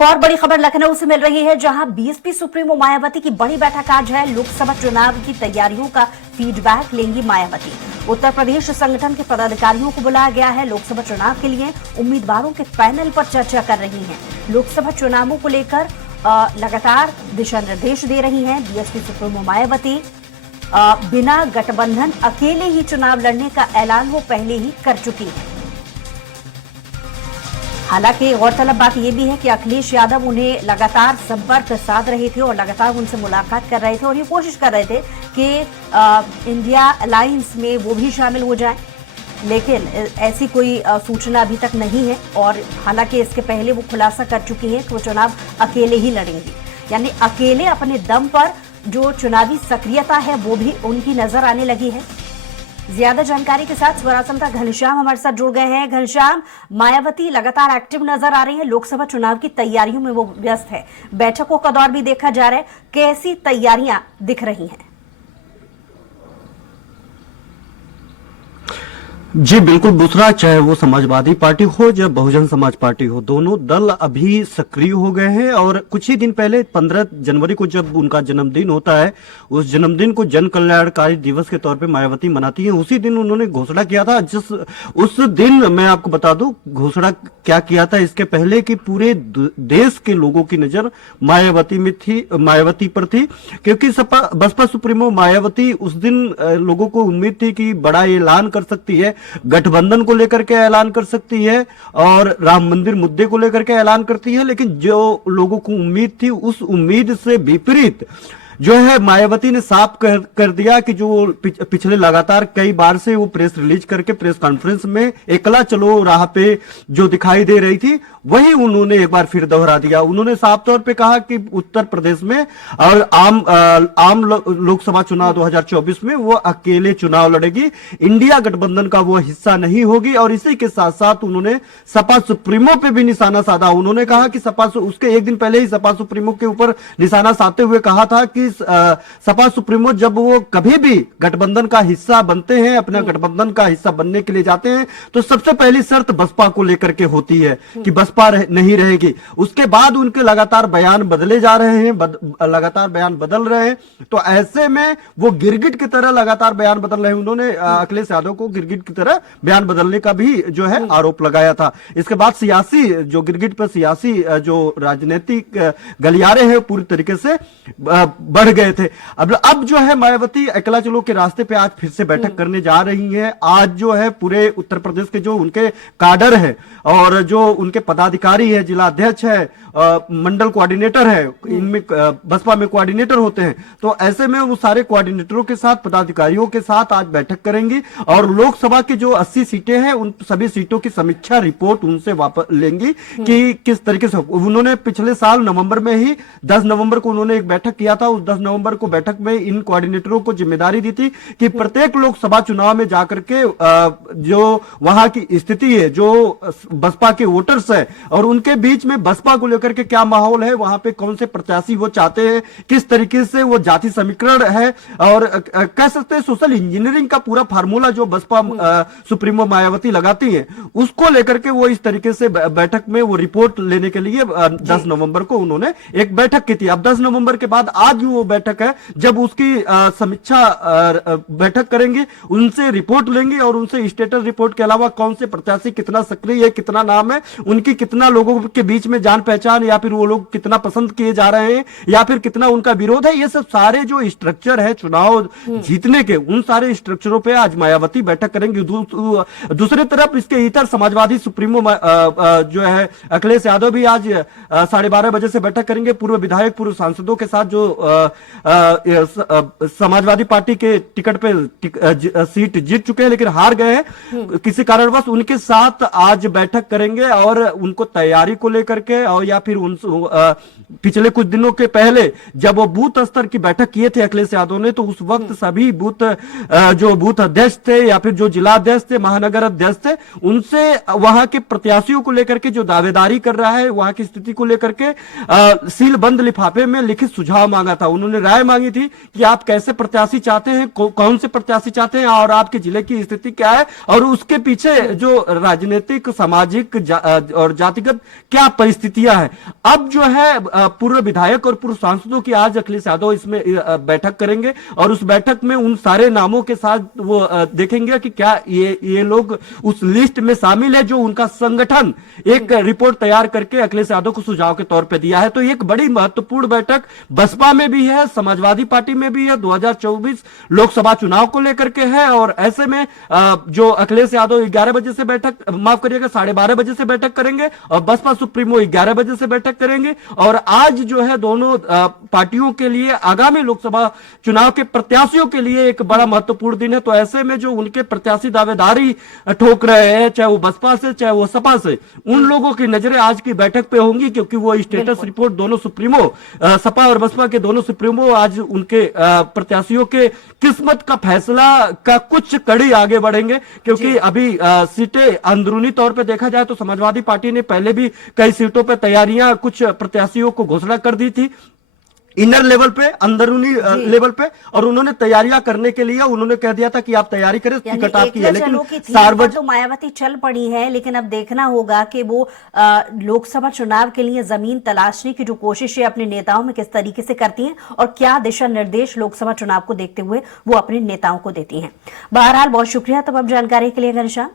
एक और बड़ी खबर लखनऊ से मिल रही है, जहां बीएसपी सुप्रीमो मायावती की बड़ी बैठक आज है। लोकसभा चुनाव की तैयारियों का फीडबैक लेंगी मायावती। उत्तर प्रदेश संगठन के पदाधिकारियों को बुलाया गया है। लोकसभा चुनाव के लिए उम्मीदवारों के पैनल पर चर्चा कर रही हैं। लोकसभा चुनावों को लेकर लगातार दिशा निर्देश दे रही हैं बीएसपी सुप्रीमो मायावती। बिना गठबंधन अकेले ही चुनाव लड़ने का ऐलान वो पहले ही कर चुकी है। हालांकि गौरतलब बात यह भी है कि अखिलेश यादव उन्हें लगातार संपर्क साध रहे थे और लगातार उनसे मुलाकात कर रहे थे और ये कोशिश कर रहे थे कि इंडिया अलायंस में वो भी शामिल हो जाएं, लेकिन ऐसी कोई सूचना अभी तक नहीं है। और हालांकि इसके पहले वो खुलासा कर चुकी हैं कि वो चुनाव अकेले ही लड़ेंगी, यानी अकेले अपने दम पर जो चुनावी सक्रियता है वो भी उनकी नजर आने लगी है। ज्यादा जानकारी के साथ स्वरा संपादक घनश्याम हमारे साथ जुड़ गए हैं। घनश्याम, मायावती लगातार एक्टिव नजर आ रही है, लोकसभा चुनाव की तैयारियों में वो व्यस्त है, बैठकों का दौर भी देखा जा रहा है, कैसी तैयारियां दिख रही हैं? जी बिल्कुल बुसरा, चाहे वो समाजवादी पार्टी हो या बहुजन समाज पार्टी हो, दोनों दल अभी सक्रिय हो गए हैं। और कुछ ही दिन पहले 15 जनवरी को जब उनका जन्मदिन होता है, उस जन्मदिन को जन कल्याणकारी दिवस के तौर पे मायावती मनाती हैं। उसी दिन उन्होंने घोषणा किया था, उस दिन मैं आपको बता दूं घोषणा क्या किया था इसके पहले, कि पूरे देश के लोगों की नजर मायावती पर थी, क्योंकि बसपा सुप्रीमो मायावती उस दिन लोगों को उम्मीद थी कि बड़ा ऐलान कर सकती है, गठबंधन को लेकर के ऐलान कर सकती है और राम मंदिर मुद्दे को लेकर के ऐलान करती है। लेकिन जो लोगों को उम्मीद थी, उस उम्मीद से विपरीत जो है मायावती ने साफ कर दिया कि जो पिछले लगातार कई बार से वो प्रेस रिलीज करके प्रेस कॉन्फ्रेंस में एकला चलो राह पे जो दिखाई दे रही थी, वही उन्होंने एक बार फिर दोहरा दिया। उन्होंने साफ तौर पे कहा कि उत्तर प्रदेश में और आम लोकसभा चुनाव 2024 में वो अकेले चुनाव लड़ेगी, इंडिया गठबंधन का वो हिस्सा नहीं होगी। और इसी के साथ साथ उन्होंने सपा सुप्रीमो पे भी निशाना साधा। उन्होंने कहा कि उसके एक दिन पहले ही सपा सुप्रीमो के ऊपर निशाना साधते हुए कहा था कि सपा सुप्रीमो जब वो कभी भी गठबंधन का हिस्सा बनते हैं, अपना गठबंधन का हिस्सा बनने के लिए जाते हैं, तो सबसे पहली शर्त बसपा को लेकर के होती है कि बसपा नहीं रहेगी। उसके बाद उनके लगातार बयान बदले जा रहे हैं, लगातार बयान बदल रहे हैं। तो ऐसे में वो गिरगिट की तरह लगातार बयान बदल रहे हैं। उन्होंने अखिलेश यादव को गिरगिट की तरह बयान बदलने का भी जो है आरोप लगाया था। इसके बाद सियासी जो गिरगिट पर सियासी जो राजनीतिक गलियारे हैं पूरी तरीके से बढ़ गए थे। अब जो है मायावती अकेला चलो के रास्ते पे आज फिर से बैठक करने जा रही हैं। आज जो है पूरे उत्तर प्रदेश के जो उनके काडर है और जो उनके पदाधिकारी है, जिला अध्यक्ष है, मंडल कोऑर्डिनेटर है, इनमें बसपा में कोऑर्डिनेटर होते हैं, तो ऐसे में वो सारे कोऑर्डिनेटरों के साथ, पदाधिकारियों के साथ आज बैठक करेंगी और लोकसभा की जो 80 सीटें हैं उन सभी सीटों की समीक्षा रिपोर्ट उनसे वापस लेंगी कि किस तरीके से। उन्होंने पिछले साल नवंबर में ही 10 नवंबर को उन्होंने एक बैठक किया था। उस 10 नवंबर को बैठक में इन कोऑर्डिनेटरों को जिम्मेदारी दी थी कि प्रत्येक लोकसभा चुनाव में जाकर के जो वहां की स्थिति है, जो बसपा के वोटर्स है और उनके बीच में बसपा को लेकर के क्या माहौल है, वहां पे कौन से प्रत्याशी वो चाहते हैं, किस तरीके से वो जाति समीकरण है और कह सकते हैं सोशल इंजीनियरिंग का पूरा फार्मूला जो बसपा सुप्रीमो मायावती लगाती है, उसको लेकर के वो इस तरीके से बैठक में वो रिपोर्ट लेने के लिए 10 नवंबर को उन्होंने एक बैठक की थी। अब 10 नवंबर के बाद आज वो बैठक है, जब उसकी समीक्षा बैठक करेंगे, उनसे रिपोर्ट लेंगे और उनसे स्टेटस रिपोर्ट के अलावा कौन से प्रत्याशी कितना सक्रिय है, कितना नाम है, उनकी कितना लोगों के बीच में जान पहचान, या फिर वो लोग कितना पसंद किए जा रहे हैं, या फिर कितना उनका विरोध है, ये सब सारे जो स्ट्रक्चर है चुनाव जीतने के, उन सारे स्ट्रक्चरों पे आज मायावती बैठक करेंगी। दूसरी तरफ इसके इतर समाजवादी सुप्रीमो जो है अखिलेश यादव भी आज 12:30 बजे से बैठक करेंगे। पूर्व विधायक, पूर्व सांसदों के साथ जो समाजवादी पार्टी के टिकट पे सीट जीत चुके हैं लेकिन हार गए हैं किसी कारणवश, उनके साथ आज बैठक करेंगे और उनको तैयारी को लेकर के, और या फिर पिछले कुछ दिनों के पहले जब वो बूथ स्तर की बैठक किए थे अखिलेश यादव ने, तो उस वक्त सभी जो बूथ अध्यक्ष थे या फिर जो जिला अध्यक्ष थे, महानगर अध्यक्ष थे, उनसे वहां के प्रत्याशियों को लेकर के जो दावेदारी कर रहा है, वहां की स्थिति को लेकर के सीलबंद लिफाफे में लिखित सुझाव मांगा था। उन्होंने राय मांगी थी कि आप कैसे प्रत्याशी चाहते हैं, कौन से प्रत्याशी चाहते हैं और आपके जिले की स्थिति क्या है और उसके पीछे जो राजनीतिक, सामाजिक और जातिगत क्या परिस्थितियां हैं। अब जो है पूर्व विधायक और पूर्व सांसदों की आज अखिलेश यादव इसमें बैठक करेंगे और उस बैठक में उन सारे नामों के साथ वो देखेंगे कि क्या ये लोग उस लिस्ट में शामिल है जो उनका संगठन एक रिपोर्ट तैयार करके अखिलेश यादव को सुझाव के तौर पे दिया है। तो एक बड़ी महत्वपूर्ण बैठक बसपा में भी है, समाजवादी पार्टी में भी है, 2024 लोकसभा चुनाव को लेकर के है और ऐसे में जो अखिलेश यादव 11 बजे से बैठक, माफ करिएगा 12:30 बजे से बैठक करेंगे और बसपा सुप्रीमो 11 बजे से बैठक करेंगे। और आज जो है दोनों पार्टियों के लिए आगामी लोकसभा चुनाव के प्रत्याशियों के लिए एक बड़ा महत्वपूर्ण दिन है। तो ऐसे में जो उनके प्रत्याशी दावेदारी ठोक रहे हैं, चाहे वो बसपा से चाहे वो सपा से, उन लोगों की नजरें आज की बैठक पे होंगी क्योंकि वो स्टेटस रिपोर्ट दोनों सुप्रीमो, सपा और बसपा के दोनों सुप्रीमो आज उनके प्रत्याशियों के किस्मत का फैसला का कुछ कड़ी आगे बढ़ेंगे। क्योंकि अभी सीटें अंदरूनी तौर पे देखा जाए तो समाजवादी पार्टी ने पहले भी कई सीटों पे तैयारियां कुछ प्रत्याशियों को घोषणा कर दी थी इनर लेवल पे, अंदरूनी लेवल पे, और उन्होंने तैयारियां करने के लिए उन्होंने कह दिया था कि आप तैयारी करें, टिकट आपकी है। लेकिन सार्वजनिक तो मायावती चल पड़ी है, लेकिन अब देखना होगा कि वो लोकसभा चुनाव के लिए जमीन तलाशने की जो कोशिश है अपने नेताओं में किस तरीके से करती हैं और क्या दिशा निर्देश लोकसभा चुनाव को देखते हुए वो अपने नेताओं को देती हैं। बहरहाल बहुत शुक्रिया तमाम जानकारी के लिए घनश्याम।